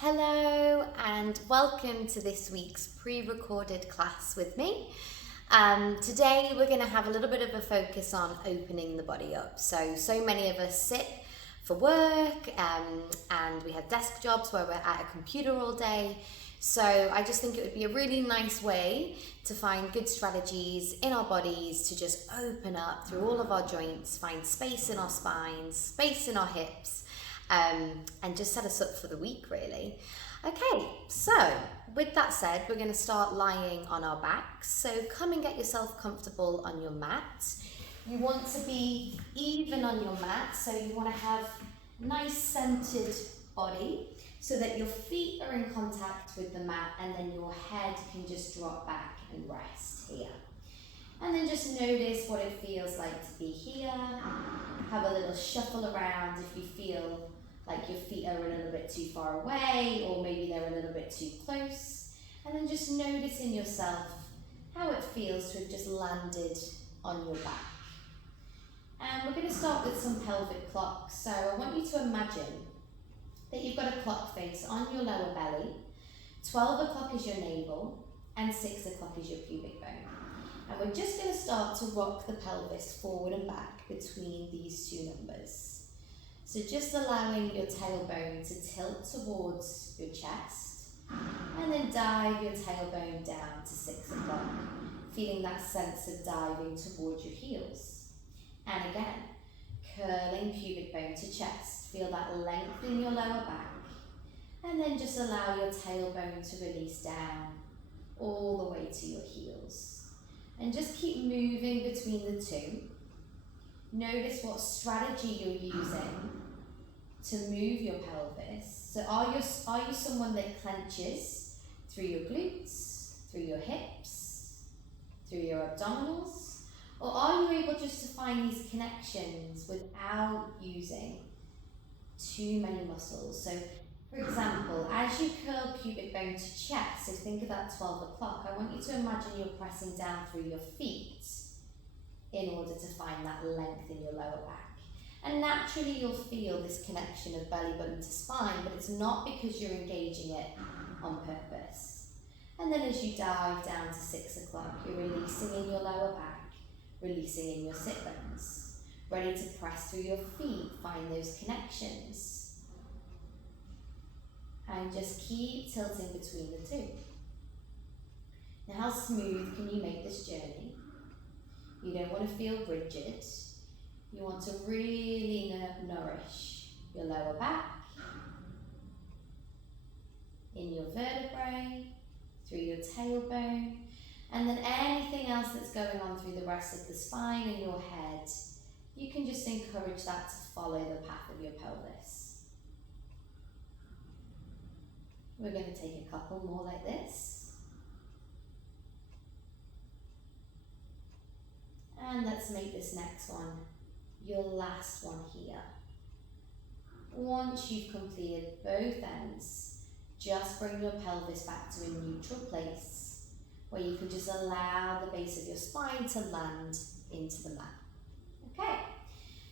Hello and welcome to this week's pre-recorded class with me. Today we're going to have a little bit of a focus on opening the body up. So many of us sit for work and we have desk jobs where we're at a computer all day. So I just think it would be a really nice way to find good strategies in our bodies to just open up through all of our joints, find space in our spines, space in our hips, and just set us up for the week really. Okay, so with that said, we're going to start lying on our backs. So come and get yourself comfortable on your mat. You want to be even on your mat, so you want to have nice centered body so that your feet are in contact with the mat and then your head can just drop back and rest here. And then just notice what it feels like to be here. Have a little shuffle around if you feel like your feet are a little bit too far away or maybe they're a little bit too close. And then just notice in yourself how it feels to have just landed on your back. And we're going to start with some pelvic clocks. So I want you to imagine that you've got a clock face on your lower belly. 12 o'clock is your navel and 6 o'clock is your pubic bone. And we're just going to start to rock the pelvis forward and back between these two numbers. So just allowing your tailbone to tilt towards your chest and then dive your tailbone down to 6 o'clock, feeling that sense of diving towards your heels. And again, curling pubic bone to chest, feel that length in your lower back, and then just allow your tailbone to release down all the way to your heels. And just keep moving between the two. Notice what strategy you're using to move your pelvis. So are you someone that clenches through your glutes, through your hips, through your abdominals? Or are you able just to find these connections without using too many muscles? So for example, as you curl pubic bone to chest, so think of that 12 o'clock, I want you to imagine you're pressing down through your feet in order to find that length in your lower back. And naturally you'll feel this connection of belly button to spine, but it's not because you're engaging it on purpose. And then as you dive down to 6 o'clock, you're releasing in your lower back, releasing in your sit bones, ready to press through your feet, find those connections. And just keep tilting between the two. Now how smooth can you make this journey? You don't want to feel rigid. You want to really nourish your lower back, in your vertebrae, through your tailbone, and then anything else that's going on through the rest of the spine and your head, you can just encourage that to follow the path of your pelvis. We're going to take a couple more like this. And let's make this next one your last one here. Once you've completed both ends, just bring your pelvis back to a neutral place where you can just allow the base of your spine to land into the mat. Okay,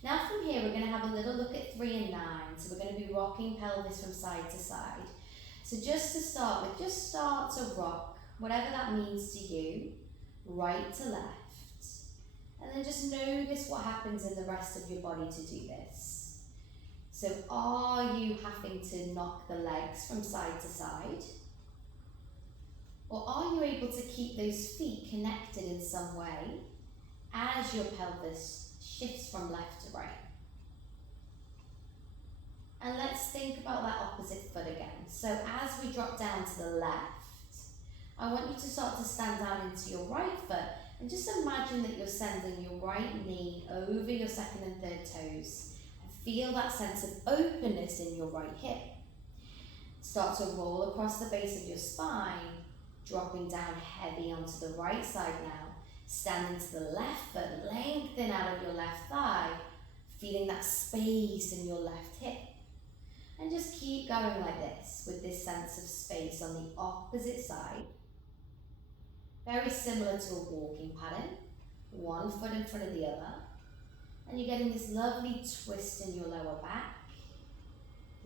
now from here we're going to have a little look at 3 and 9. So we're going to be rocking pelvis from side to side. So just to start with, just start to rock, whatever that means to you, right to left. And then just notice what happens in the rest of your body to do this. So are you having to knock the legs from side to side? Or are you able to keep those feet connected in some way as your pelvis shifts from left to right? And let's think about that opposite foot again. So as we drop down to the left, I want you to start to stand down into your right foot. And just imagine that you're sending your right knee over your second and third toes and feel that sense of openness in your right hip. Start to roll across the base of your spine, dropping down heavy onto the right side now. Standing to the left foot, lengthen out of your left thigh, feeling that space in your left hip. And just keep going like this with this sense of space on the opposite side. Very similar to a walking pattern, one foot in front of the other. And you're getting this lovely twist in your lower back,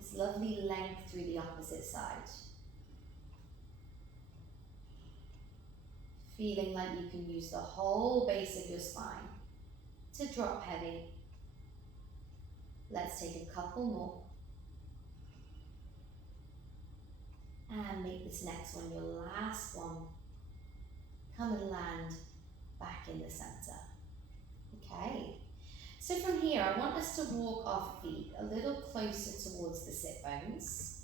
this lovely length through the opposite side. Feeling like you can use the whole base of your spine to drop heavy. Let's take a couple more. And make this next one your last one. Come and land back in the center. Okay. So from here, I want us to walk our feet a little closer towards the sit bones.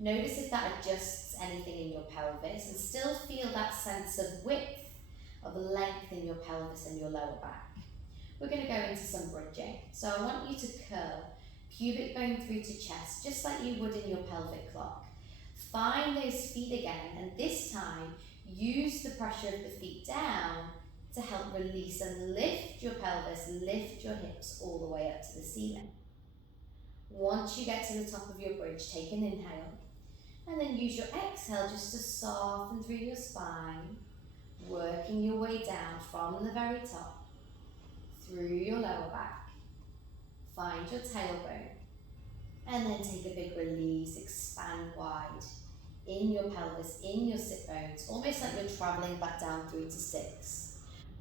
Notice if that adjusts anything in your pelvis, and still feel that sense of width, of length in your pelvis and your lower back. We're going to go into some bridging. So I want you to curl pubic bone through to chest, just like you would in your pelvic clock. Find those feet again, and this time use the pressure of the feet down to help release and lift your pelvis, lift your hips all the way up to the ceiling. Once you get to the top of your bridge, take an inhale, and then use your exhale just to soften through your spine, working your way down from the very top, through your lower back. Find your tailbone, and then take a big release, expand wide in your pelvis, in your sit bones, almost like you're traveling back down through to 6.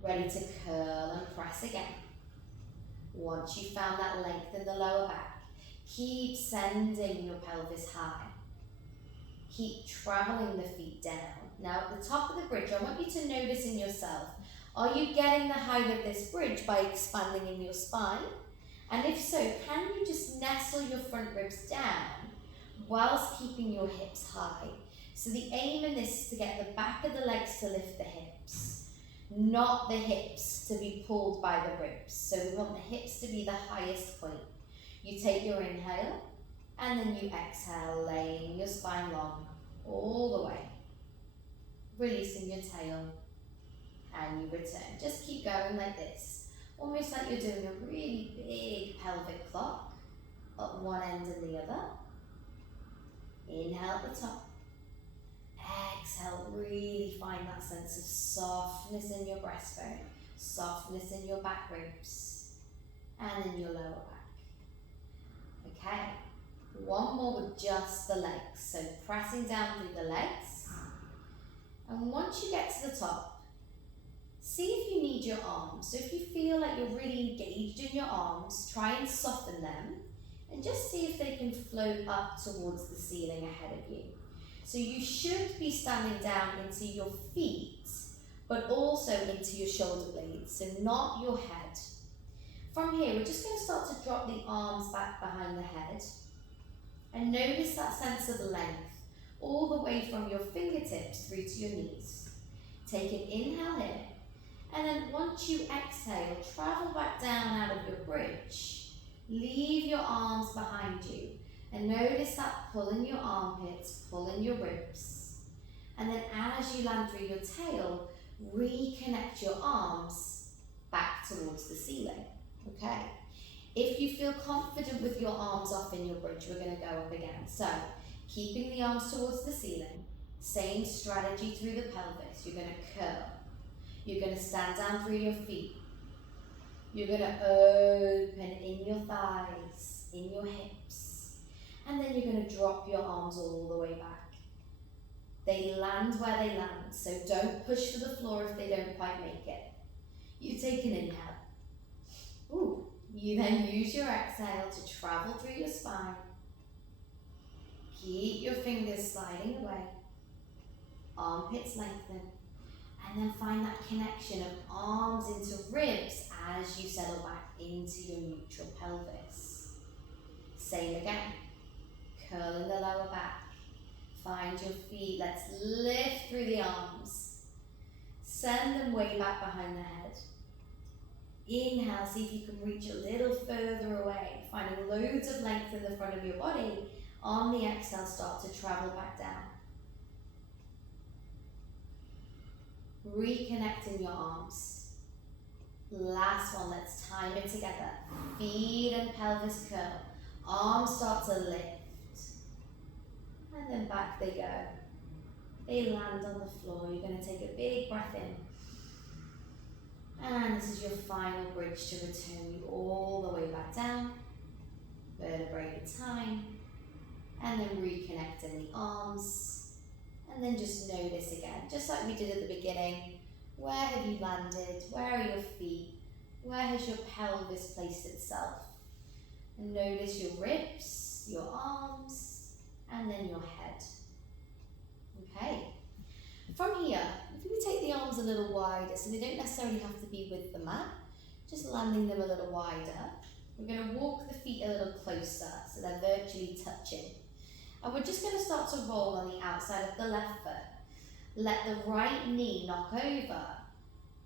Ready to curl and press again. Once you've found that length in the lower back, keep sending your pelvis high. Keep traveling the feet down. Now at the top of the bridge, I want you to notice in yourself, are you getting the height of this bridge by expanding in your spine? And if so, can you just nestle your front ribs down whilst keeping your hips high? So the aim in this is to get the back of the legs to lift the hips, not the hips to be pulled by the ribs. So we want the hips to be the highest point. You take your inhale, and then you exhale, laying your spine long all the way. Releasing your tail, and you return. Just keep going like this. Almost like you're doing a really big pelvic clock at one end and the other. Inhale at the top. Exhale, really find that sense of softness in your breastbone, softness in your back ribs, and in your lower back. Okay, one more with just the legs. So pressing down through the legs. And once you get to the top, see if you need your arms. So if you feel like you're really engaged in your arms, try and soften them and just see if they can float up towards the ceiling ahead of you. So you should be standing down into your feet, but also into your shoulder blades, so not your head. From here, we're just going to start to drop the arms back behind the head and notice that sense of length all the way from your fingertips through to your knees. Take an inhale here. And then once you exhale, travel back down out of your bridge. Leave your arms behind you. And notice that pull in your armpits, pull in your ribs. And then as you land through your tail, reconnect your arms back towards the ceiling. Okay? If you feel confident with your arms off in your bridge, we're going to go up again. So, keeping the arms towards the ceiling. Same strategy through the pelvis. You're going to curl. You're going to stand down through your feet. You're going to open in your thighs, in your hips. And then you're going to drop your arms all the way back. They land where they land, so don't push for the floor if they don't quite make it. You take an inhale. Ooh. You then use your exhale to travel through your spine. Keep your fingers sliding away. Armpits lengthen. And then find that connection of arms into ribs as you settle back into your neutral pelvis. Same again. Curl in the lower back. Find your feet. Let's lift through the arms. Send them way back behind the head. Inhale, see if you can reach a little further away. Finding loads of length in the front of your body. On the exhale, start to travel back down. Reconnecting your arms. Last one, let's time it together. Feet and pelvis curl. Arms start to lift. And then back they go. They land on the floor. You're going to take a big breath in. And this is your final bridge to return you all the way back down. Vertebrae at a time. And then reconnecting the arms. And then just notice again, just like we did at the beginning, where have you landed? Where are your feet? Where has your pelvis placed itself? And notice your ribs, your arms, and then your head. Okay. From here, if we take the arms a little wider, so they don't necessarily have to be with the mat, just landing them a little wider. We're going to walk the feet a little closer, so they're virtually touching. And we're just going to start to roll on the outside of the left foot. Let the right knee knock over.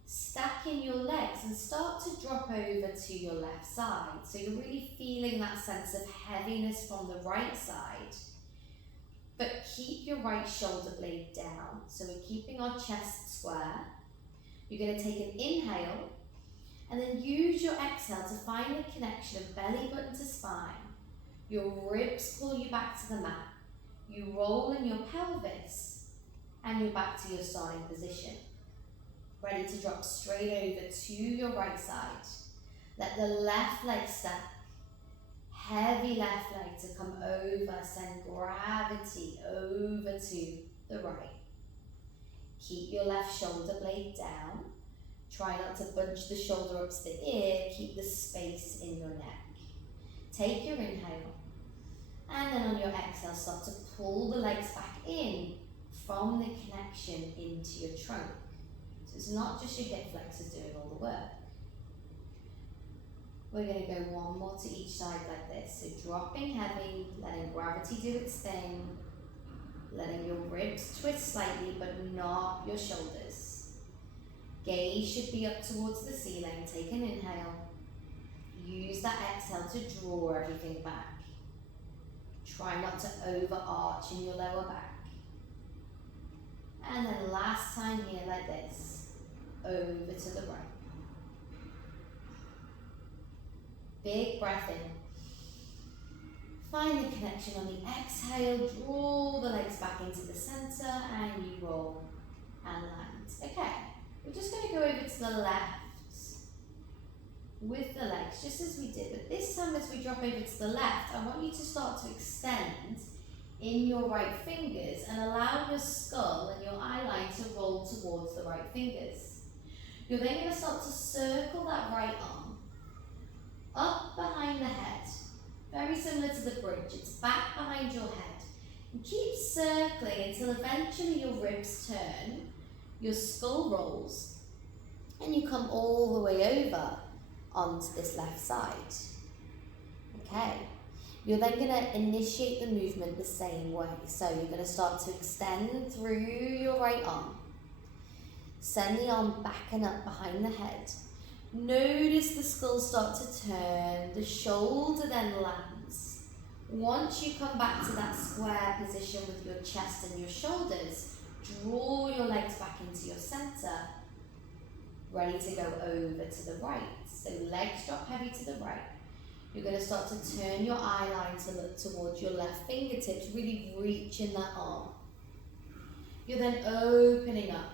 Stack in your legs and start to drop over to your left side. So you're really feeling that sense of heaviness from the right side. But keep your right shoulder blade down. So we're keeping our chest square. You're going to take an inhale and then use your exhale to find the connection of belly button to spine. Your ribs pull you back to the mat. You roll in your pelvis and you're back to your starting position. Ready to drop straight over to your right side. Let the left leg stack. Heavy left leg to come over. Send gravity over to the right. Keep your left shoulder blade down. Try not to bunch the shoulder up to the ear. Keep the space in your neck. Take your inhale. And then on your exhale, start to pull the legs back in from the connection into your trunk. So it's not just your hip flexors doing all the work. We're going to go one more to each side like this. So dropping heavy, letting gravity do its thing, letting your ribs twist slightly but not your shoulders. Gaze should be up towards the ceiling. Take an inhale. Use that exhale to draw everything back. Try not to overarch in your lower back. And then last time here like this. Over to the right. Big breath in. Find the connection on the exhale. Draw the legs back into the center and you roll and land. Okay, we're just going to go over to the left with the legs, just as we did. But this time as we drop over to the left, I want you to start to extend in your right fingers and allow your skull and your eye line to roll towards the right fingers. You're then going to start to circle that right arm up behind the head, very similar to the bridge. It's back behind your head. And keep circling until eventually your ribs turn, your skull rolls, and you come all the way over onto this left side. Okay. You're then going to initiate the movement the same way. So you're going to start to extend through your right arm. Send the arm back and up behind the head. Notice the skull start to turn, the shoulder then lands. Once you come back to that square position with your chest and your shoulders, draw your legs back into your center, ready to go over to the right. So legs drop heavy to the right. You're going to start to turn your eye line to look towards your left fingertips, really reach in that arm. You're then opening up,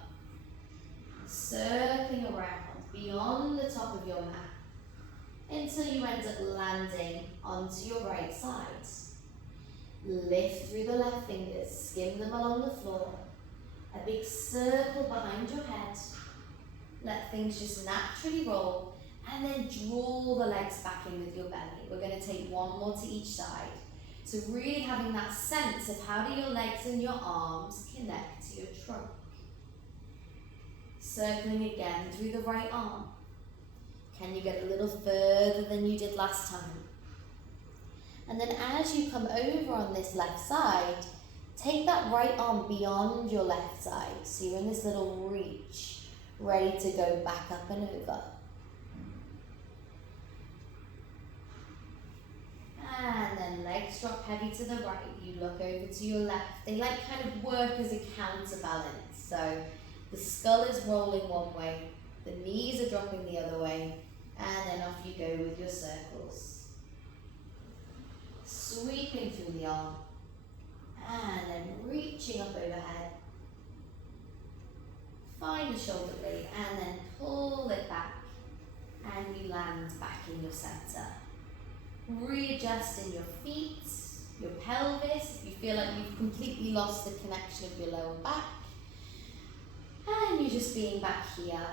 circling around beyond the top of your mat until you end up landing onto your right side. Lift through the left fingers, skim them along the floor, a big circle behind your head. Let things just naturally roll and then draw the legs back in with your belly. We're going to take one more to each side. So really having that sense of how do your legs and your arms connect to your trunk. Circling again through the right arm. Can you get a little further than you did last time? And then as you come over on this left side, take that right arm beyond your left side. So you're in this little reach, ready to go back up and over. And then legs drop heavy to the right. You look over to your left. They kind of work as a counterbalance. So the skull is rolling one way, the knees are dropping the other way, and then off you go with your circles. Sweeping through the arm, and then reaching up overhead. Find the shoulder blade, and then pull it back, and you land back in your center. Readjust in your feet, your pelvis, if you feel like you've completely lost the connection of your lower back. And you're just being back here.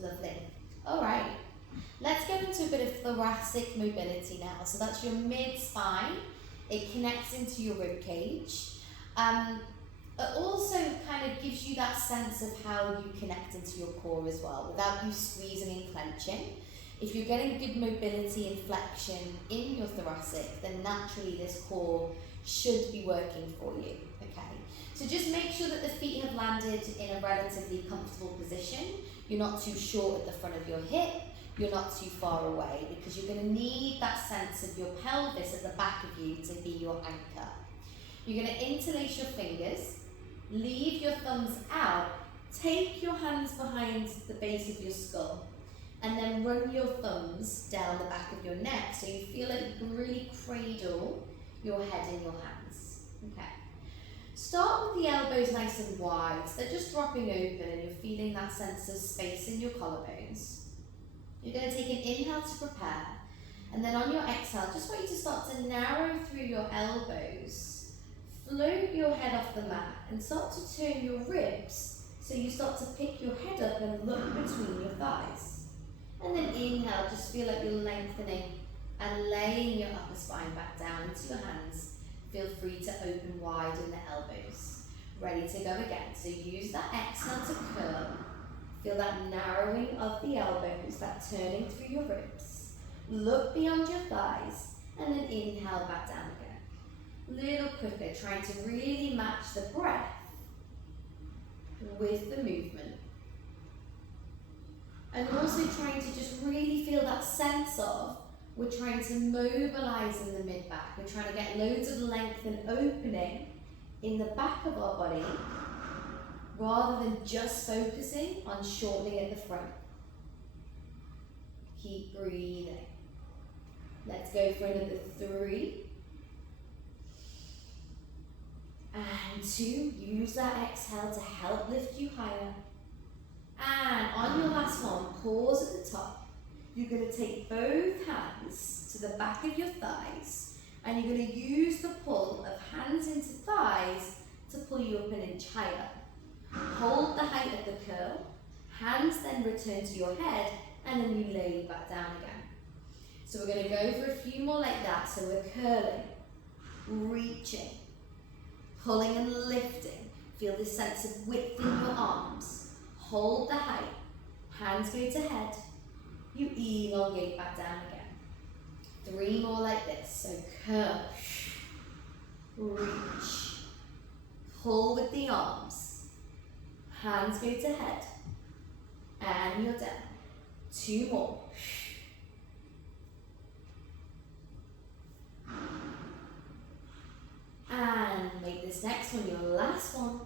Lovely. All right. Let's go into a bit of thoracic mobility now. So that's your mid-spine. It connects into your rib cage. It also kind of gives you that sense of how you connect into your core as well, without you squeezing and clenching. If you're getting good mobility and flexion in your thoracic, then naturally this core should be working for you, okay? So just make sure that the feet have landed in a relatively comfortable position. You're not too short at the front of your hip, you're not too far away, because you're going to need that sense of your pelvis at the back of you to be your anchor. You're going to interlace your fingers, leave your thumbs out, take your hands behind the base of your skull, and then run your thumbs down the back of your neck so you feel like you can really cradle your head in your hands. Okay. Start with the elbows nice and wide, so they're just dropping open and you're feeling that sense of space in your collarbones. You're going to take an inhale to prepare, and then on your exhale, just want you to start to narrow through your elbows, float your head off the mat and start to turn your ribs so you start to pick your head up and look between your thighs. And then inhale, just feel like you're lengthening and laying your upper spine back down into your hands. Feel free to open wide in the elbows. Ready to go again. So use that exhale to curl. Feel that narrowing of the elbows, that turning through your ribs. Look beyond your thighs and then inhale back down again. Little quicker, trying to really match the breath with the movement. And also trying to just really feel that sense of, we're trying to mobilize in the mid-back. We're trying to get loads of length and opening in the back of our body, rather than just focusing on shortening at the front. Keep breathing. Let's go for another 3. And 2, use that exhale to help lift you higher. And on your last one, pause at the top. You're going to take both hands to the back of your thighs, and you're going to use the pull of hands into thighs to pull you up an inch higher. Hold the height of the curl, hands then return to your head, and then you lay back down again. So we're going to go for a few more like that. So we're curling, reaching, pulling and lifting. Feel this sense of width in your arms. Hold the height, hands go to head, you elongate back down again. 3 more like this. So curl, reach, pull with the arms, hands go to head, and you're down. 2 more. And make this next one your last one.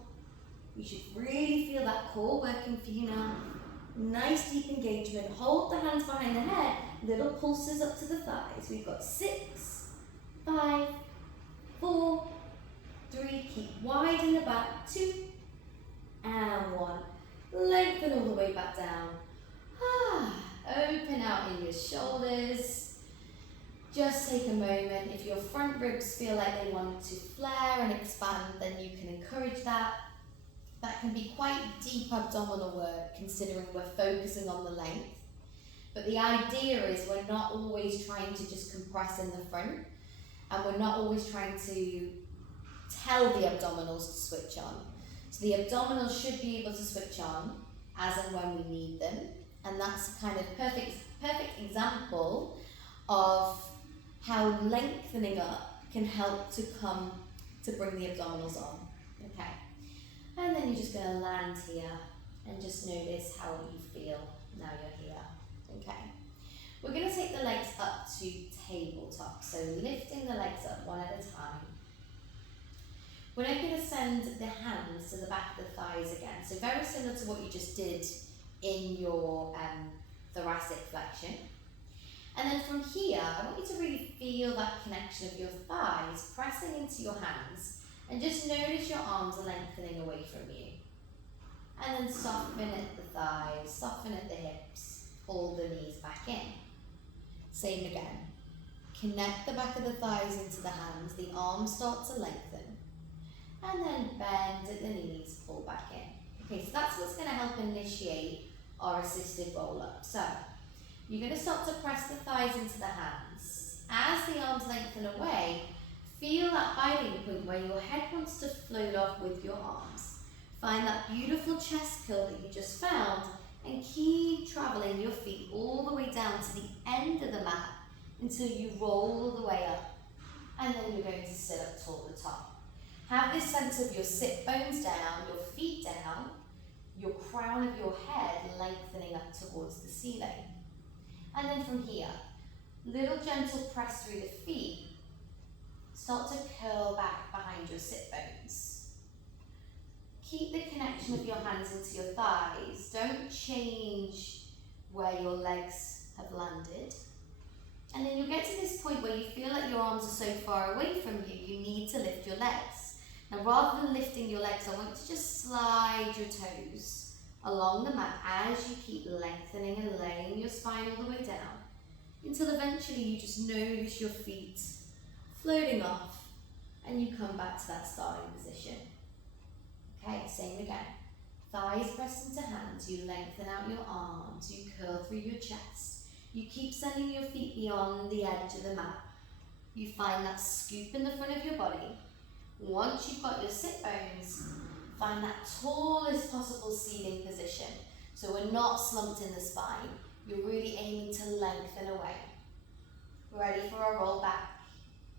You should really feel that core working for you now. Nice deep engagement. Hold the hands behind the head. Little pulses up to the thighs. We've got 6, 5, 4, 3. Keep wide in the back. 2, and 1. Lengthen all the way back down. Open out in your shoulders. Just take a moment. If your front ribs feel like they want to flare and expand, then you can encourage that. That can be quite deep abdominal work, considering we're focusing on the length. But the idea is we're not always trying to just compress in the front, and we're not always trying to tell the abdominals to switch on. So the abdominals should be able to switch on as and when we need them, and that's kind of perfect example of how lengthening up can help to come to bring the abdominals on. Okay. And then you're just going to land here and just notice how you feel now you're here. Okay. We're going to take the legs up to tabletop. So lifting the legs up one at a time. We're now going to send the hands to the back of the thighs again. So very similar to what you just did in your thoracic flexion. And then from here, I want you to really feel that connection of your thighs pressing into your hands. And just notice your arms are lengthening away from you. And then soften at the thighs, soften at the hips, pull the knees back in. Same again. Connect the back of the thighs into the hands, the arms start to lengthen, and then bend at the knees, pull back in. Okay, so that's what's going to help initiate our assisted roll up. So you're going to start to press the thighs into the hands. As the arms lengthen away, feel that biting point where your head wants to float off with your arms. Find that beautiful chest curl that you just found and keep traveling your feet all the way down to the end of the mat until you roll all the way up, and then you're going to sit up toward the top. Have this sense of your sit bones down, your feet down, your crown of your head lengthening up towards the ceiling. And then from here, little gentle press through the feet. Start to curl back behind your sit bones. Keep the connection of your hands into your thighs. Don't change where your legs have landed. And then you'll get to this point where you feel like your arms are so far away from you, you need to lift your legs. Now, rather than lifting your legs, I want you to just slide your toes along the mat as you keep lengthening and laying your spine all the way down, until eventually you just notice your feet floating off and you come back to that starting position. Okay, same again. Thighs pressed into hands, you lengthen out your arms, you curl through your chest. You keep sending your feet beyond the edge of the mat. You find that scoop in the front of your body. Once you've got your sit bones, find that tallest possible seating position. So we're not slumped in the spine. You're really aiming to lengthen away. Ready for a roll back.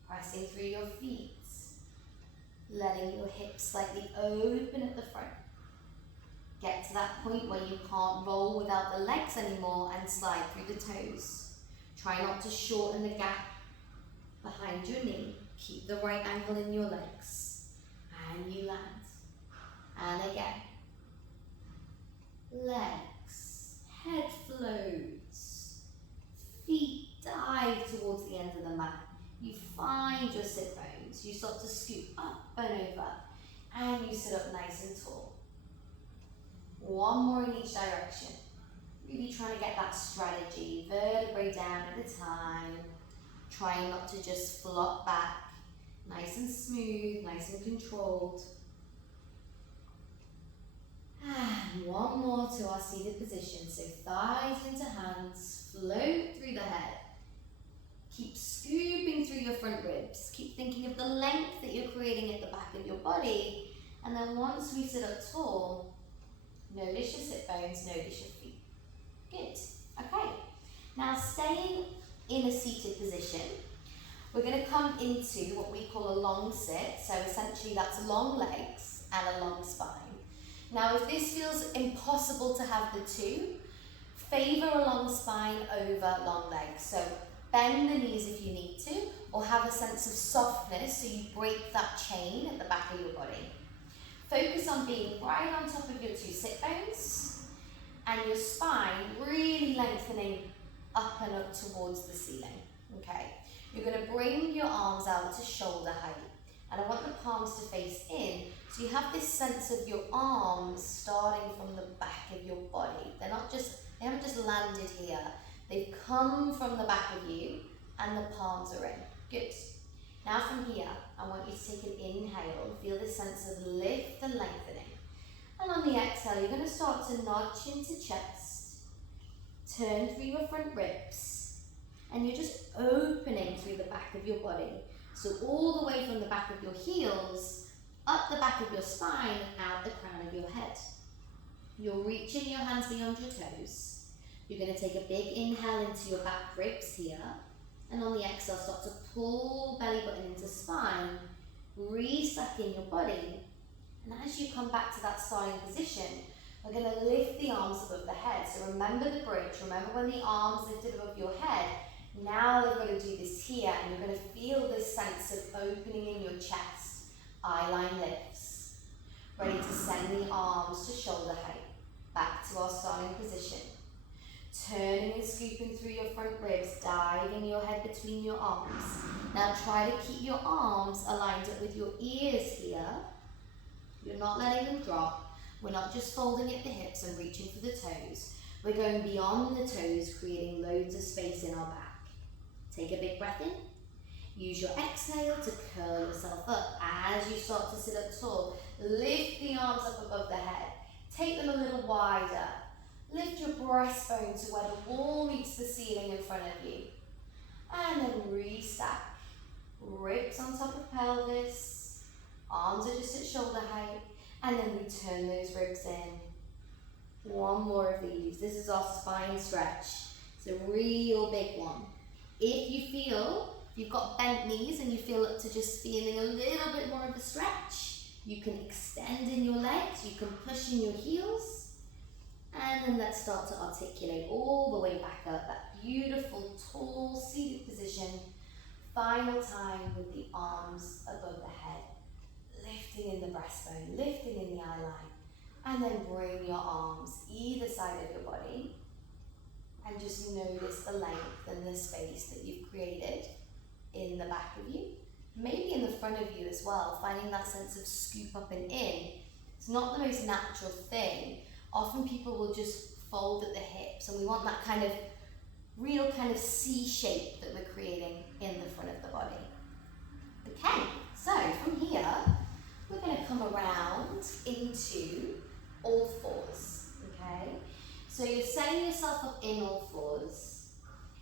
Pressing through your feet. Letting your hips slightly open at the front. Get to that point where you can't roll without the legs anymore and slide through the toes. Try not to shorten the gap behind your knee. Keep the right ankle in your legs. And you land. And again. Legs. Head floats. Feet dive towards the end of the mat. You find your sit bones. You start to scoop up and over. And you sit up nice and tall. One more in each direction. Really trying to get that strategy, vertebrae down at a time. Trying not to just flop back. Nice and smooth, nice and controlled. And one more to our seated position. So thighs into hands, float through the head. Keep scooping through your front ribs. Keep thinking of the length that you're creating at the back of your body. And then once we sit up tall, notice your sit bones, notice your feet. Good. Okay. Now staying in a seated position, we're going to come into what we call a long sit. So essentially that's long legs and a long spine. Now if this feels impossible to have the two, favor a long spine over long legs. So bend the knees if you need to, or have a sense of softness so you break that chain at the back of your body. Focus on being right on top of your two sit bones and your spine really lengthening up and up towards the ceiling. Okay, you're going to bring your arms out to shoulder height, and I want the palms to face in, so you have this sense of your arms starting from the back of your body. They haven't just landed here. They've come from the back of you and the palms are in. Good. Now from here, I want you to take an inhale. Feel this sense of lift and lengthening. And on the exhale, you're going to start to notch into chest. Turn through your front ribs. And you're just opening through the back of your body. So all the way from the back of your heels, up the back of your spine, and out the crown of your head. You're reaching your hands beyond your toes. You're going to take a big inhale into your back ribs here. And on the exhale, start to pull belly button into spine, resucking your body. And as you come back to that starting position, we're going to lift the arms above the head. So remember the bridge. Remember when the arms lifted above your head. Now we're going to do this here, and you're going to feel this sense of opening in your chest. Eye line lifts. Ready to send the arms to shoulder height. Back to our starting position. Turning and scooping through your front ribs, diving your head between your arms. Now try to keep your arms aligned up with your ears here. You're not letting them drop. We're not just folding at the hips and reaching for the toes. We're going beyond the toes, creating loads of space in our back. Take a big breath in Use your exhale to curl yourself up. As you start to sit up tall, lift the arms up above the head. Take them a little wider. Lift your breastbone to where the wall meets the ceiling in front of you. And then restack. Ribs on top of pelvis. Arms are just at shoulder height. And then we turn those ribs in. One more of these. This is our spine stretch. It's a real big one. If you've got bent knees and you feel up to just feeling a little bit more of a stretch, you can extend in your legs, you can push in your heels, and then let's start to articulate all the way back up, that beautiful tall seated position. Final time with the arms above the head, lifting in the breastbone, lifting in the eye line, and then bring your arms either side of your body and just notice the length and the space that you've created in the back of you, maybe in the front of you as well, finding that sense of scoop up and in. It's not the most natural thing. Often people will just fold at the hips, and we want that kind of real kind of C shape that we're creating in the front of the body. Okay, so from here, we're going to come around into all fours, okay? So you're setting yourself up in all fours.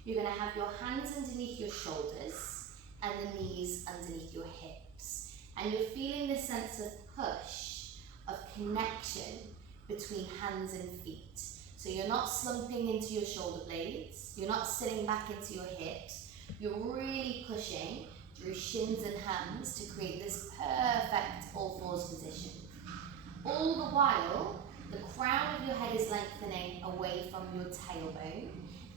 You're going to have your hands underneath your shoulders and the knees underneath your hips. And you're feeling this sense of push, of connection between hands and feet. So you're not slumping into your shoulder blades, you're not sitting back into your hips, you're really pushing through shins and hands to create this perfect all fours position. All the while, the crown of your head is lengthening away from your tailbone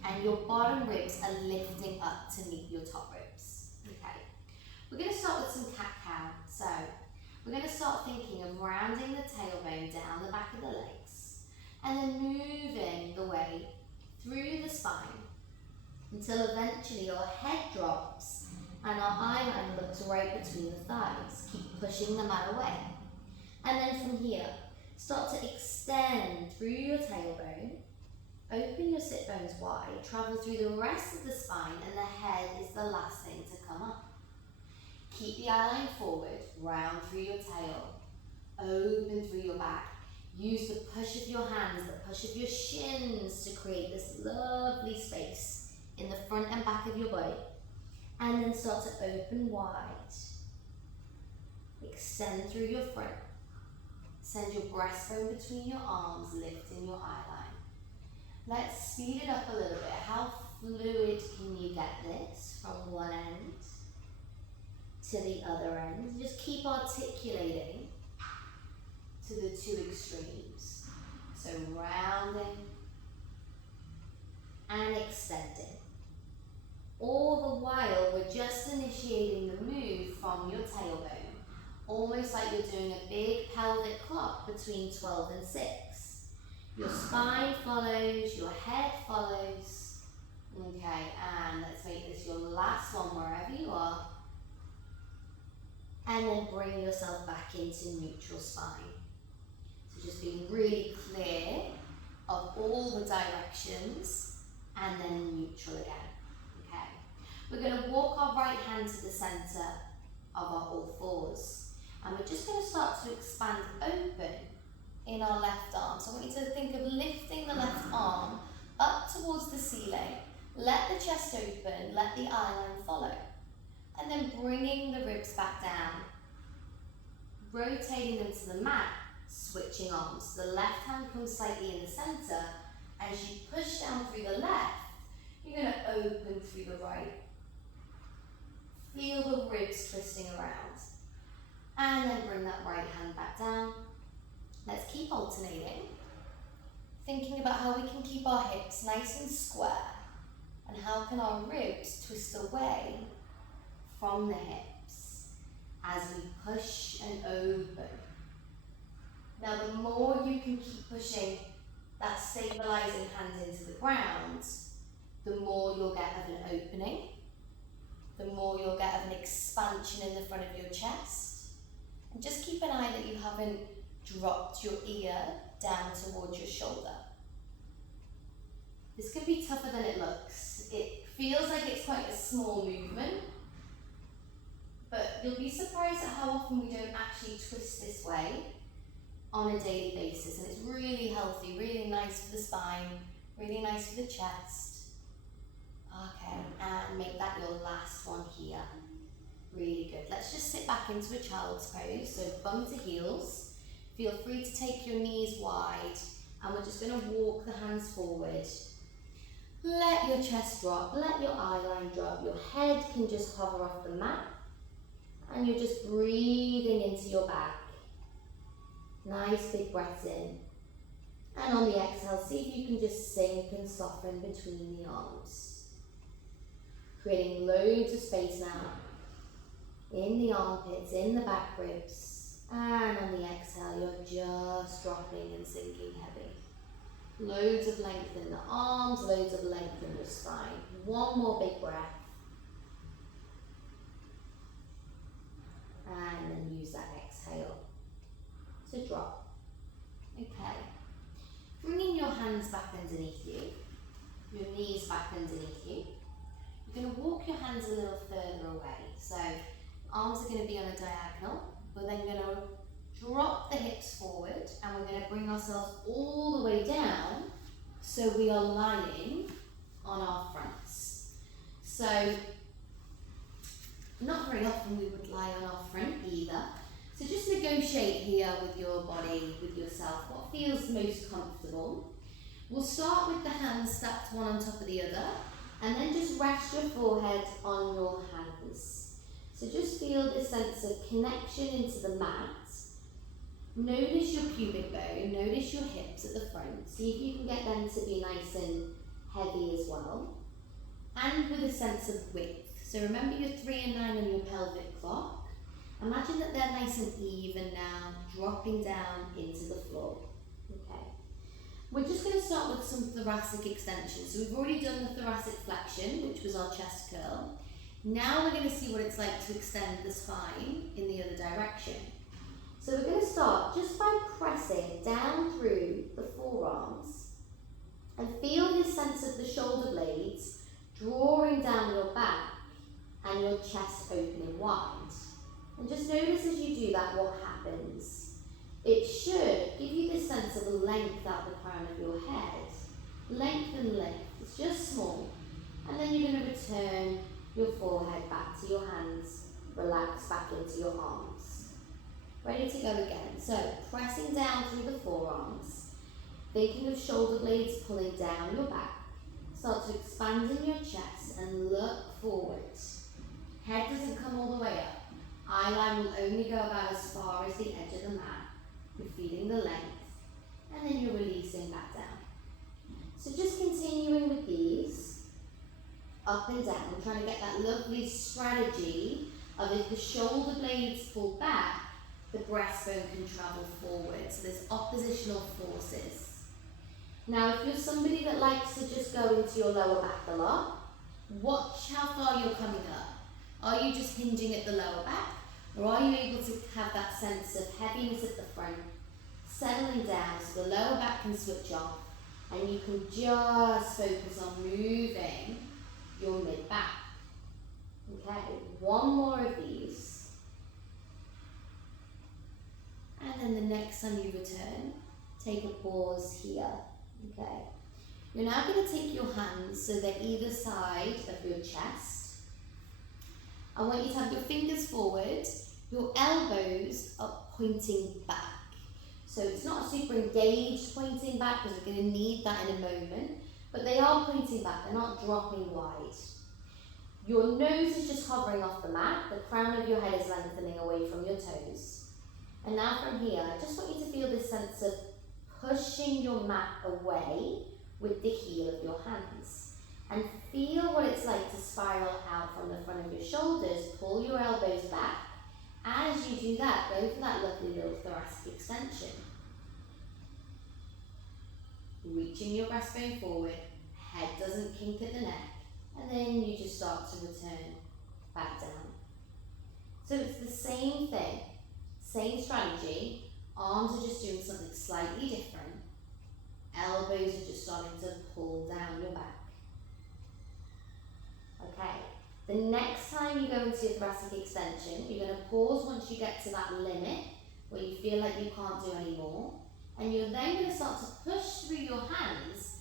and your bottom ribs are lifting up to meet your top ribs. Okay, we're going to start with some cat-cow. So we're going to start thinking of rounding the tailbone down the back of the legs and then moving the way through the spine until eventually your head drops and our eye line looks right between the thighs. Keep pushing the mat away. And then from here, start to extend through your tailbone, open your sit bones wide, travel through the rest of the spine, and the head is the last thing to come up. Keep the eye line forward, round through your tail, open through your back. Use the push of your hands, the push of your shins to create this lovely space in the front and back of your body. And then start to open wide. Extend through your front. Send your breastbone between your arms, lifting your eye line. Let's speed it up a little bit. How fluid can you get this from one end to the other end? Just keep articulating to the two extremes. So rounding and extending. All the while, we're just initiating the move from your tailbone. Almost like you're doing a big pelvic clock between 12 and 6. Your spine follows, your head follows. Okay, and let's make this your last one wherever you are. And then bring yourself back into neutral spine. So just being really clear of all the directions and then neutral again. Okay, we're going to walk our right hand to the center of our all fours. And we're just going to start to expand open in our left arm. So I want you to think of lifting the left arm up towards the ceiling. Let the chest open, let the eye line follow. And then bringing the ribs back down. Rotating them to the mat, switching arms. So the left hand comes slightly in the center. As you push down through the left, you're going to open through the right. Feel the ribs twisting around. And then bring that right hand back down. Let's keep alternating. Thinking about how we can keep our hips nice and square. And how can our ribs twist away from the hips as we push and open. Now the more you can keep pushing that stabilizing hand into the ground, the more you'll get of an opening, the more you'll get of an expansion in the front of your chest. And just keep an eye that you haven't dropped your ear down towards your shoulder. This can be tougher than it looks. It feels like it's quite a small movement, but you'll be surprised at how often we don't actually twist this way on a daily basis, and it's really healthy, really nice for the spine, really nice for the chest. Okay, and make that your last one here. Really good. Let's just sit back into a child's pose, so bum to heels. Feel free to take your knees wide, and we're just going to walk the hands forward. Let your chest drop, let your eye line drop, your head can just hover off the mat, and you're just breathing into your back. Nice big breaths in. And on the exhale, see if you can just sink and soften between the arms. Creating loads of space now. In the armpits, in the back ribs. And on the exhale, you're just dropping and sinking heavy. Loads of length in the arms, loads of length in the spine. One more big breath. And then use that exhale to drop. Okay. Bringing your hands back underneath you, your knees back underneath you. You're going to walk your hands a little further away. So arms are going to be on a diagonal. We're then going to drop the hips forward, and we're going to bring ourselves all the way down so we are lying on our fronts. So not very often we would lie on our front either. So just negotiate here with your body, with yourself, what feels most comfortable. We'll start with the hands stacked one on top of the other, and then just rest your forehead on your hands. So just feel this sense of connection into the mat. Notice your pubic bone, notice your hips at the front. See if you can get them to be nice and heavy as well. And with a sense of width. So remember your 3 and 9 on your pelvic clock. Imagine that they're nice and even now, dropping down into the floor. Okay. We're just going to start with some thoracic extension. So we've already done the thoracic flexion, which was our chest curl. Now we're going to see what it's like to extend the spine in the other direction. So we're going to start just by pressing down through the forearms and feel this sense of the shoulder blades drawing down your back and your chest opening wide. And just notice as you do that what happens. It should give you this sense of length out the crown of your head. Length and length. It's just small. And then you're going to return your forehead back to your hands. Relax back into your arms. Ready to go again. So pressing down through the forearms. Thinking of shoulder blades pulling down your back. Start to expand in your chest and look forward. Head doesn't come all the way up. Eyeline will only go about as far as the edge of the mat. You're feeling the length, and then you're releasing back down. So just continuing with these, up and down. I'm trying to get that lovely strategy of if the shoulder blades pull back, the breastbone can travel forward. So there's oppositional forces. Now, if you're somebody that likes to just go into your lower back a lot, watch how far you're coming up. Are you just hinging at the lower back? Or are you able to have that sense of heaviness at the front, settling down so the lower back can switch off, and you can just focus on moving your mid-back. Okay, one more of these. And then the next time you return, take a pause here. Okay, you're now going to take your hands so they're either side of your chest. I want you to have your fingers forward, your elbows are pointing back. So it's not a super engaged pointing back because we're going to need that in a moment, but they are pointing back, they're not dropping wide. Your nose is just hovering off the mat, the crown of your head is lengthening away from your toes. And now from here, I just want you to feel this sense of pushing your mat away with the heel of your hands. And feel what it's like to spiral out from the front of your shoulders. Pull your elbows back. As you do that, go for that lovely little thoracic extension. Reaching your breastbone forward, head doesn't kink at the neck, and then you just start to return back down. So it's the same thing, same strategy. Arms are just doing something slightly different. Elbows are just starting to pull down your back. Okay, The next time you go into your thoracic extension, you're going to pause once you get to that limit where you feel like you can't do any more. And you're then going to start to push through your hands,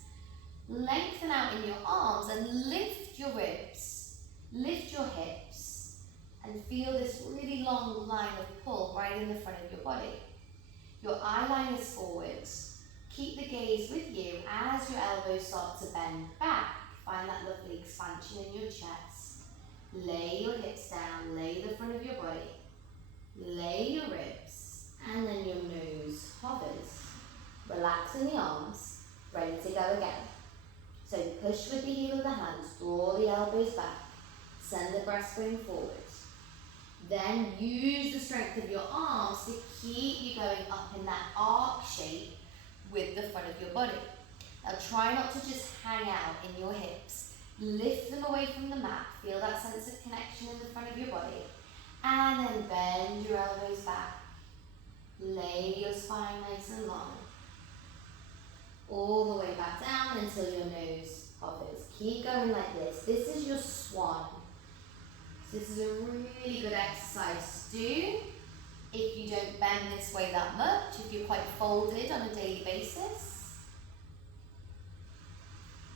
lengthen out in your arms and lift your ribs, lift your hips, and feel this really long line of pull right in the front of your body. Your eye line is forwards. Keep the gaze with you as your elbows start to bend back. Find that lovely expansion in your chest. Lay your hips down, lay the front of your body, lay your ribs, and then your nose hovers. Relax in the arms, ready to go again. So push with the heel of the hands, draw the elbows back, send the breastbone forward. Then use the strength of your arms to keep you going up in that arc shape with the front of your body. Now try not to just hang out in your hips. Lift them away from the mat. Feel that sense of connection in the front of your body. And then bend your elbows back. Lay your spine nice and long. All the way back down until your nose hovers. Keep going like this. This is your swan. So this is a really good exercise to do if you don't bend this way that much, if you're quite folded on a daily basis.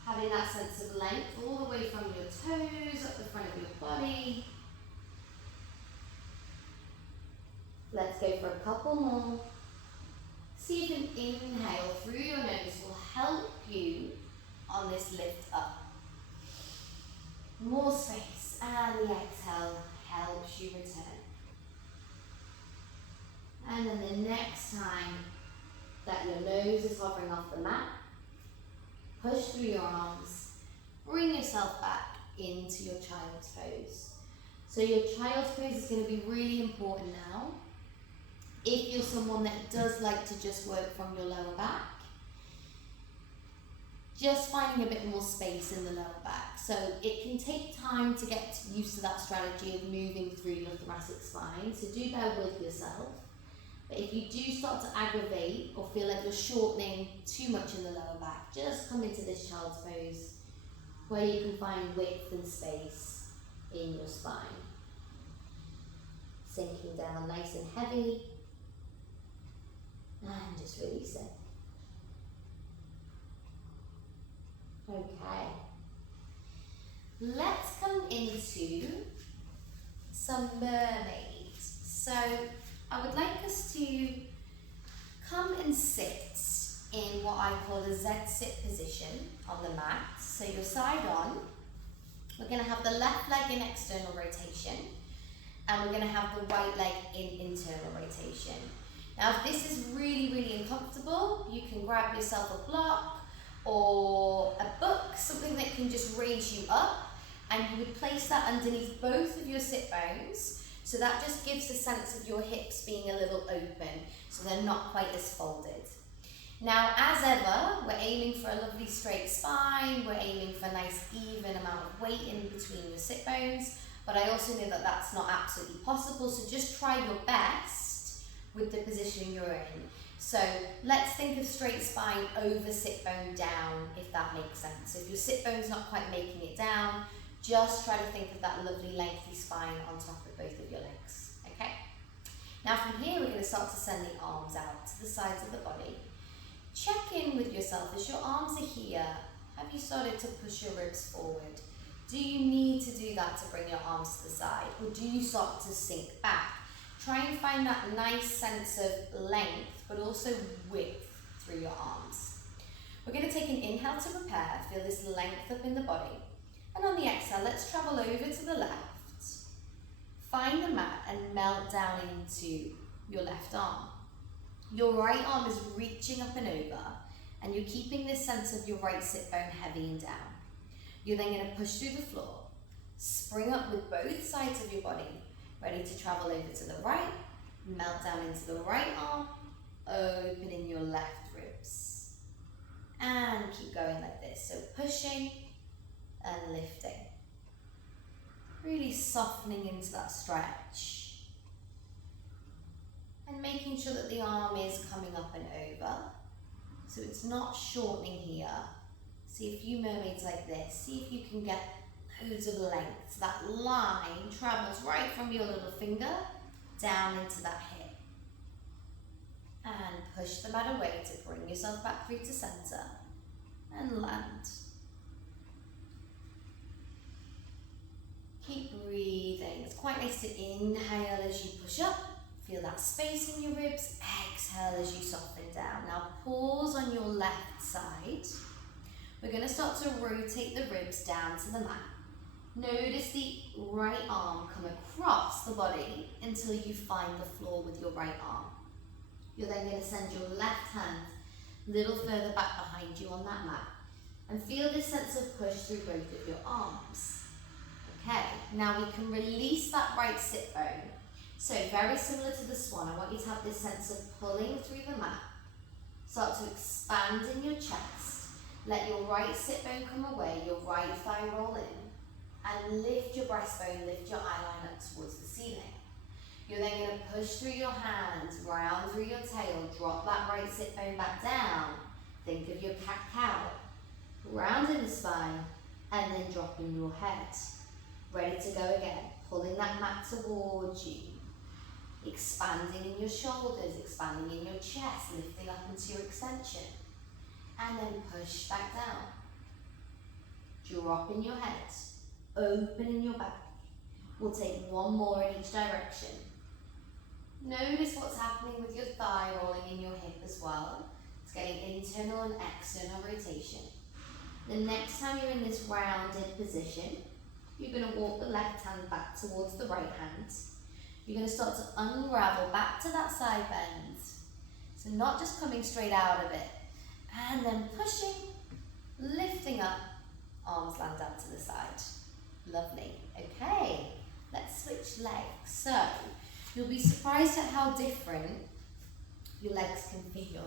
Having that sense of length all the way from your toes up the front of your body. Let's go for a couple more. See if an inhale through your nose will help you on this lift up. More space, and the exhale helps you return. And then the next time that your nose is hovering off the mat, push through your arms, bring yourself back into your child's pose. So your child's pose is going to be really important now. If you're someone that does like to just work from your lower back, just finding a bit more space in the lower back. So it can take time to get used to that strategy of moving through your thoracic spine, so do bear with yourself. But if you do start to aggravate or feel like you're shortening too much in the lower back, just come into this child's pose where you can find width and space in your spine. Sinking down nice and heavy. And just release it. Okay. Let's come into some mermaids. So I would like us to come and sit in what I call a Z-sit position on the mat. So you're side on. We're going to have the left leg in external rotation, and we're going to have the right leg in internal rotation. Now, if this is really, really uncomfortable, you can grab yourself a block or a book, something that can just raise you up, and you would place that underneath both of your sit bones. So that just gives a sense of your hips being a little open, so they're not quite as folded. Now, as ever, we're aiming for a lovely straight spine, we're aiming for a nice even amount of weight in between your sit bones, but I also know that that's not absolutely possible, so just try your best with the position you're in. So let's think of straight spine over sit bone down, if that makes sense. So if your sit bone's not quite making it down, just try to think of that lovely lengthy spine on top of both of your legs, okay? Now from here, we're going to start to send the arms out to the sides of the body. Check in with yourself. As your arms are here, have you started to push your ribs forward? Do you need to do that to bring your arms to the side, or do you start to sink back? Try and find that nice sense of length, but also width through your arms. We're going to take an inhale to prepare, feel this length up in the body. And on the exhale, let's travel over to the left. Find the mat and melt down into your left arm. Your right arm is reaching up and over, and you're keeping this sense of your right sit bone heavy and down. You're then going to push through the floor, spring up with both sides of your body, ready to travel over to the right, melt down into the right arm, opening your left ribs. And keep going like this. So pushing and lifting. Really softening into that stretch. And making sure that the arm is coming up and over. So it's not shortening here. See a few mermaids like this. See if you can get loads of length. So that line travels right from your little finger down into that hip. And push the mat away to bring yourself back through to center and land. Keep breathing. It's quite nice to inhale as you push up. Feel that space in your ribs. Exhale as you soften down. Now pause on your left side. We're going to start to rotate the ribs down to the mat. Notice the right arm come across the body until you find the floor with your right arm. You're then going to send your left hand a little further back behind you on that mat. And feel this sense of push through both of your arms. Okay, now we can release that right sit bone. So very similar to the swan, I want you to have this sense of pulling through the mat. Start to expand in your chest. Let your right sit bone come away, your right thigh roll in. And lift your breastbone, lift your eyeline up towards the ceiling. You're then going to push through your hands, round through your tail, drop that right sit bone back down. Think of your cat-cow. Round in the spine, and then dropping your head. Ready to go again. Pulling that mat towards you. Expanding in your shoulders, expanding in your chest, lifting up into your extension. And then push back down. Drop in your head. Open in your back. We'll take one more in each direction. Notice what's happening with your thigh rolling in your hip as well. It's getting internal and external rotation. The next time you're in this rounded position, you're going to walk the left hand back towards the right hand. You're going to start to unravel back to that side bend. So not just coming straight out of it. And then pushing, lifting up, arms land down to the side. Lovely. Okay, let's switch legs. So, you'll be surprised at how different your legs can feel.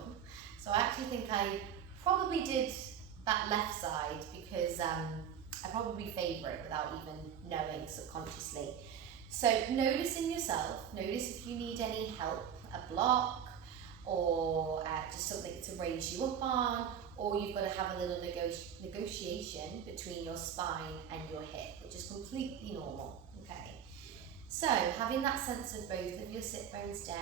So I actually think I probably did that left side because I probably favour it without even knowing subconsciously. So notice in yourself, notice if you need any help, a block, or just something to raise you up on, or you've got to have a little negotiation between your spine and your hip, which is completely normal, okay? So, having that sense of both of your sit bones down,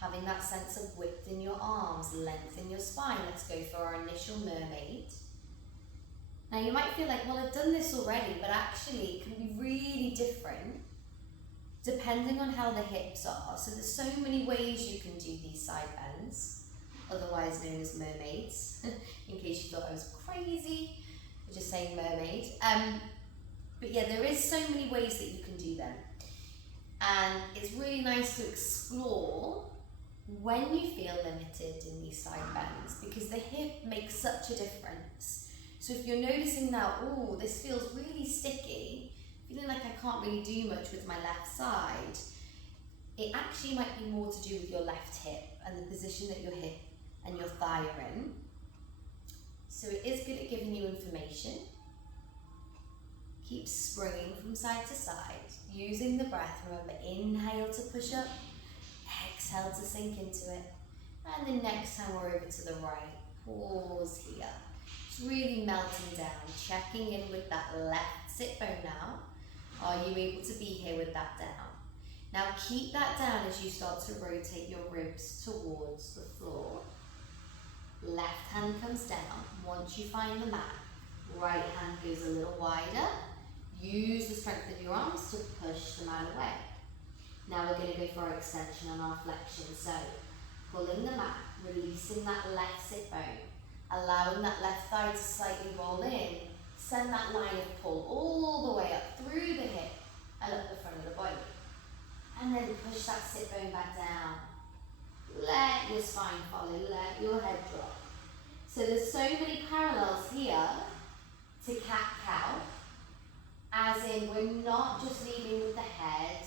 having that sense of width in your arms, length in your spine. Let's go for our initial mermaid. Now you might feel like, well, I've done this already, but actually it can be really different depending on how the hips are. So there's so many ways you can do these side bends, otherwise known as mermaids, in case you thought I was crazy for just saying mermaid. But yeah, there is so many ways that you can do them. And it's really nice to explore when you feel limited in these side bends, because the hip makes such a difference. So if you're noticing now, oh, this feels really sticky, feeling like I can't really do much with my left side, it actually might be more to do with your left hip and the position that your hip and your thigh are in. So it is good at giving you information. Keep springing from side to side, using the breath. Remember, inhale to push up, exhale to sink into it. And the next time we're over to the right, pause here. It's really melting down, checking in with that left sit bone now. Are you able to be here with that down? Now keep that down as you start to rotate your ribs towards the floor. Left hand comes down. Once you find the mat, right hand goes a little wider. Use the strength of your arms to push the mat away. Now we're going to go for our extension and our flexion. So pulling the mat, releasing that left sit bone, allowing that left thigh to slightly roll in. Send that line of pull all the way up through the hip and up the front of the body. And then push that sit bone back down. Let your spine follow, let your head drop. So there's so many parallels here to cat-cow, as in we're not just leading with the head,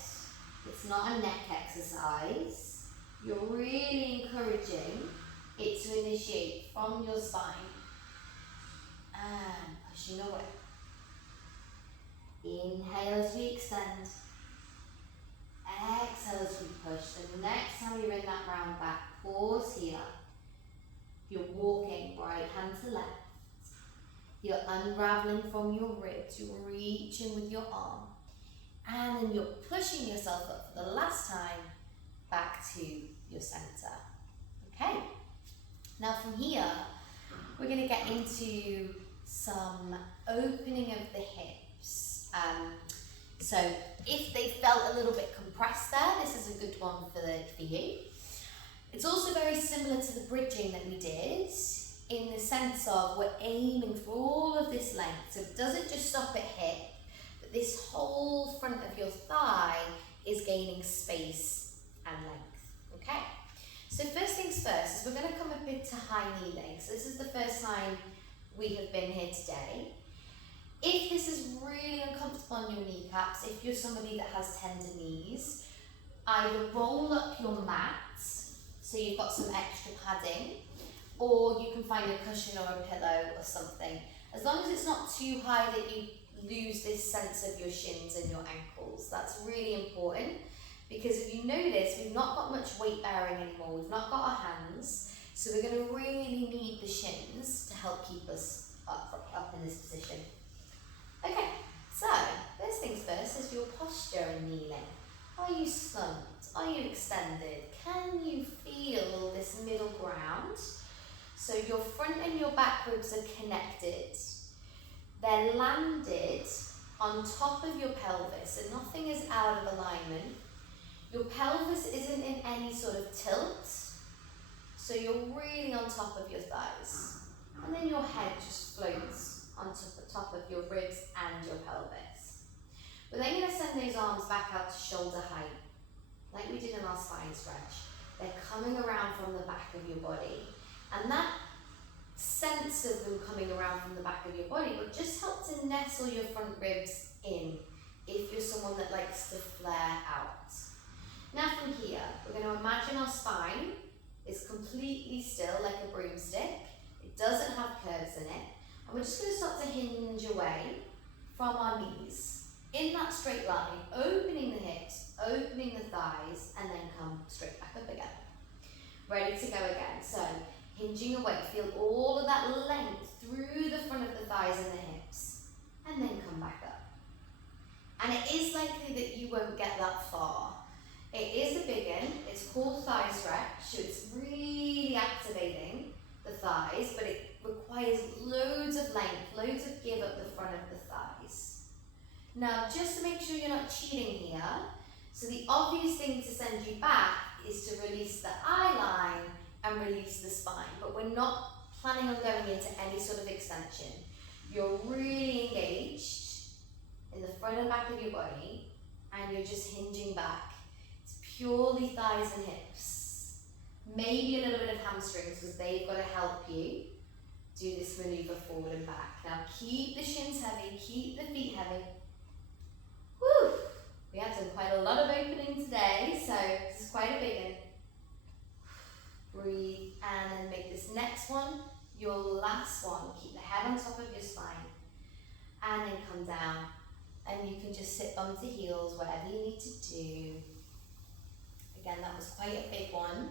it's not a neck exercise. You're really encouraging it to initiate from your spine and pushing away. Inhale as we extend. Exhale as we push. The next time you're in that round back, pause here. You're walking right hand to left. You're unraveling from your ribs, you're reaching with your arm, and then you're pushing yourself up for the last time back to your center. Okay, now from here, we're going to get into some opening of the hips. So if they felt a little bit compressed there, this is a good one for you. It's also very similar to the bridging that we did, in the sense of we're aiming for all of this length. So it doesn't just stop at hip, but this whole front of your thigh is gaining space and length. Okay, so first things first is we're going to come a bit to high kneeling. So this is the first time we have been here today. If this is really uncomfortable on your kneecaps, if you're somebody that has tender knees, either roll up your mat so you've got some extra padding, or you can find a cushion or a pillow or something. As long as it's not too high that you lose this sense of your shins and your ankles. That's really important, because if you notice, we've not got much weight bearing anymore. We've not got our hands, so we're going to really need the shins to help keep us up in this position. Okay, so first things first is your posture in kneeling. Are you slumped? Are you extended? Can you feel this middle ground? So your front and your back ribs are connected. They're landed on top of your pelvis, and nothing is out of alignment. Your pelvis isn't in any sort of tilt, so you're really on top of your thighs. And then your head just floats on top of your ribs and your pelvis. We're then going to send those arms back out to shoulder height, like we did in our spine stretch. They're coming around from the back of your body. And that sense of them coming around from the back of your body will just help to nestle your front ribs in, if you're someone that likes to flare out. Now from here, we're going to imagine our spine is completely still, like a broomstick. It doesn't have curves in it. And we're just going to start to hinge away from our knees in that straight line, opening the hips, opening the thighs, and then come straight back up again. Ready to go again. So hinging away, feel all of that length through the front of the thighs and the hips, and then come back up. And it is likely that you won't get that far. It is a big one. It's called thigh stretch, so it's really activating the thighs, but it requires loads of length, loads of give up the front of the thighs. Now, just to make sure you're not cheating here, so the obvious thing to send you back is to release the eye line and release the spine, but we're not planning on going into any sort of extension. You're really engaged in the front and back of your body, and you're just hinging back. It's purely thighs and hips. Maybe a little bit of hamstrings, because they've got to help you do this maneuver forward and back. Now keep the shins heavy, keep the feet heavy. Woo! We had quite a lot of opening today, so this is quite a big one. Breathe, and then make this next one your last one. Keep the head on top of your spine, and then come down. And you can just sit bum to heels, whatever you need to do. Again, that was quite a big one.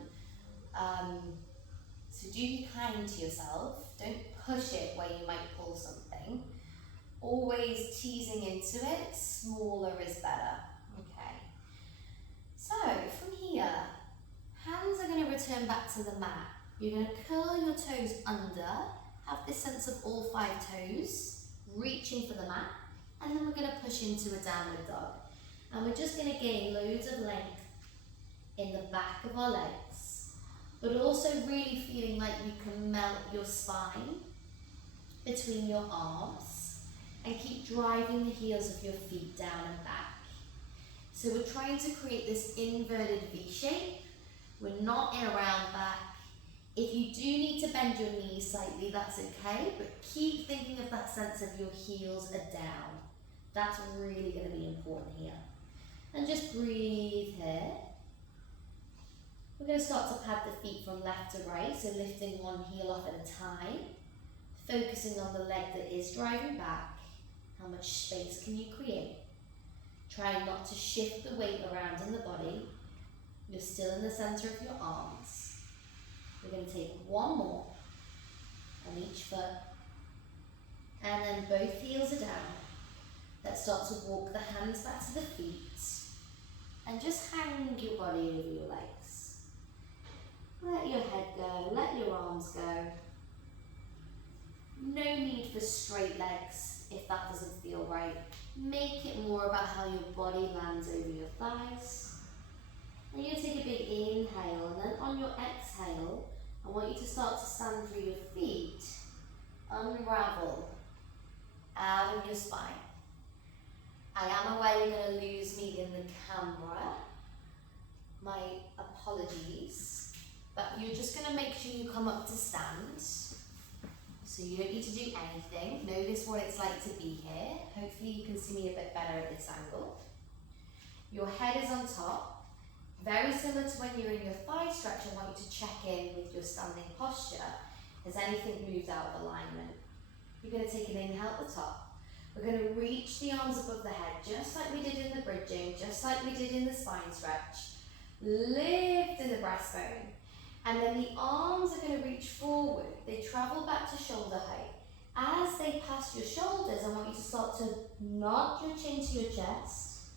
So do be kind to yourself. Don't push it where you might pull something. Always teasing into it. Smaller is better. Okay. So from here, hands are going to return back to the mat. You're going to curl your toes under. Have this sense of all 5 toes reaching for the mat. And then we're going to push into a downward dog. And we're just going to gain loads of length in the back of our legs, but also really feeling like you can melt your spine between your arms and keep driving the heels of your feet down and back. So we're trying to create this inverted V shape. We're not in a round back. If you do need to bend your knees slightly, that's okay, but keep thinking of that sense of your heels are down. That's really going to be important here. And just breathe here. We're going to start to pad the feet from left to right, so lifting one heel off at a time, focusing on the leg that is driving back. How much space can you create? Trying not to shift the weight around in the body. You're still in the center of your arms. We're going to take one more on each foot, And then both heels are down. Let's start to walk the hands back to the feet. And just hang your body over your legs. Let your head go, let your arms go. No need for straight legs if that doesn't feel right. Make it more about how your body lands over your thighs. And you're going to take a big inhale, and then on your exhale, I want you to start to stand through your feet. Unravel out of your spine. I am aware you're going to lose me in the camera. My apologies. But you're just going to make sure you come up to stand. So you don't need to do anything. Notice what it's like to be here. Hopefully you can see me a bit better at this angle. Your head is on top. Very similar to when you're in your thigh stretch, I want you to check in with your standing posture. Has anything moved out of alignment? You're going to take an inhale at the top. We're going to reach the arms above the head, just like we did in the bridging, just like we did in the spine stretch. Lift in the breastbone. And then the arms are going to reach forward. They travel back to shoulder height. As they pass your shoulders, I want you to start to nod your chin to your chest.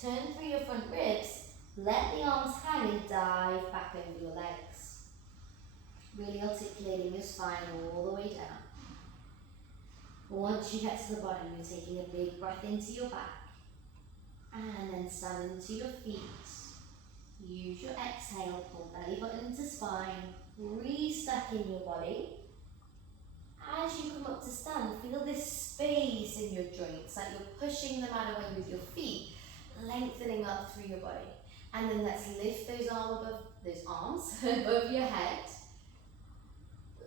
Turn through your front ribs. Let the arms hang and dive back over your legs. Really articulating your spine all the way down. Once you get to the bottom, you're taking a big breath into your back. And then stand into your feet. Use your exhale, pull belly button into spine. Re-stack in your body. As you come up to stand, feel this space in your joints, like you're pushing them out away with your feet, lengthening up through your body. And then let's lift those arms above your head.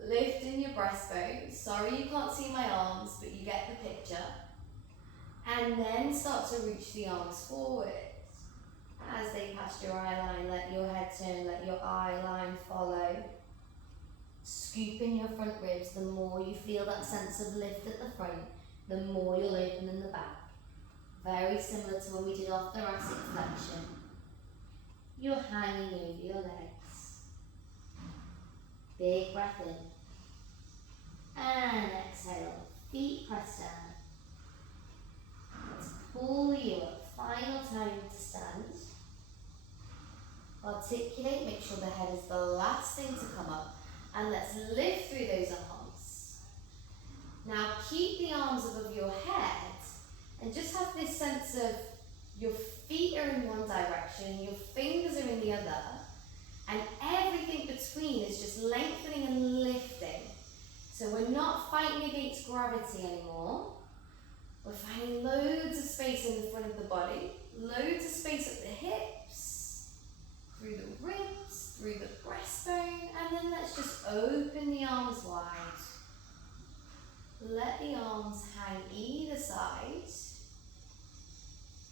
Lift in your breastbone. Sorry you can't see my arms, but you get the picture. And then start to reach the arms forward. As they pass your eye line, let your head turn, let your eye line follow. Scoop in your front ribs. The more you feel that sense of lift at the front, the more you'll open in the back. Very similar to when we did our thoracic flexion. You're hanging over your legs. Big breath in. And exhale. Feet press down. Let's pull you up. Final time to stand. Articulate. Make sure the head is the last thing to come up. And let's lift through those arms. Now keep the arms above your head. And just have this sense of your feet are in one direction, your fingers are in the other, and everything between is just lengthening and lifting. So we're not fighting against gravity anymore. We're finding loads of space in the front of the body, loads of space at the hips, through the ribs, through the breastbone, and then let's just open the arms wide. Let the arms hang either side.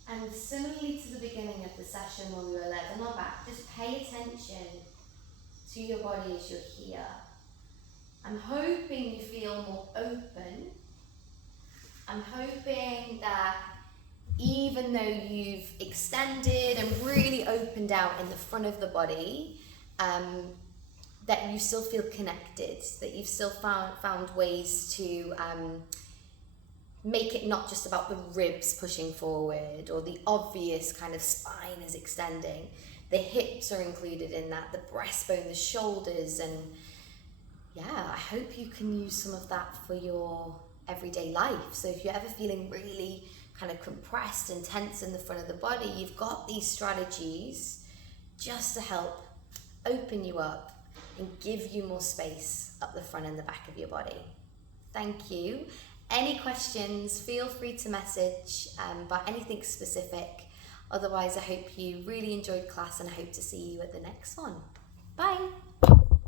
And similarly to the beginning of the session when we were led on our back, just pay attention to your body as you're here. I'm hoping you feel more open. I'm hoping that even though you've extended and really opened out in the front of the body, that you still feel connected, that you've still found ways to make it not just about the ribs pushing forward or the obvious kind of spine is extending. The hips are included in that, the breastbone, the shoulders, and yeah, I hope you can use some of that for your everyday life. So if you're ever feeling really kind of compressed and tense in the front of the body, you've got these strategies just to help open you up and give you more space up the front and the back of your body. Thank you. Any questions, feel free to message about anything specific. Otherwise, I hope you really enjoyed class and I hope to see you at the next one. Bye.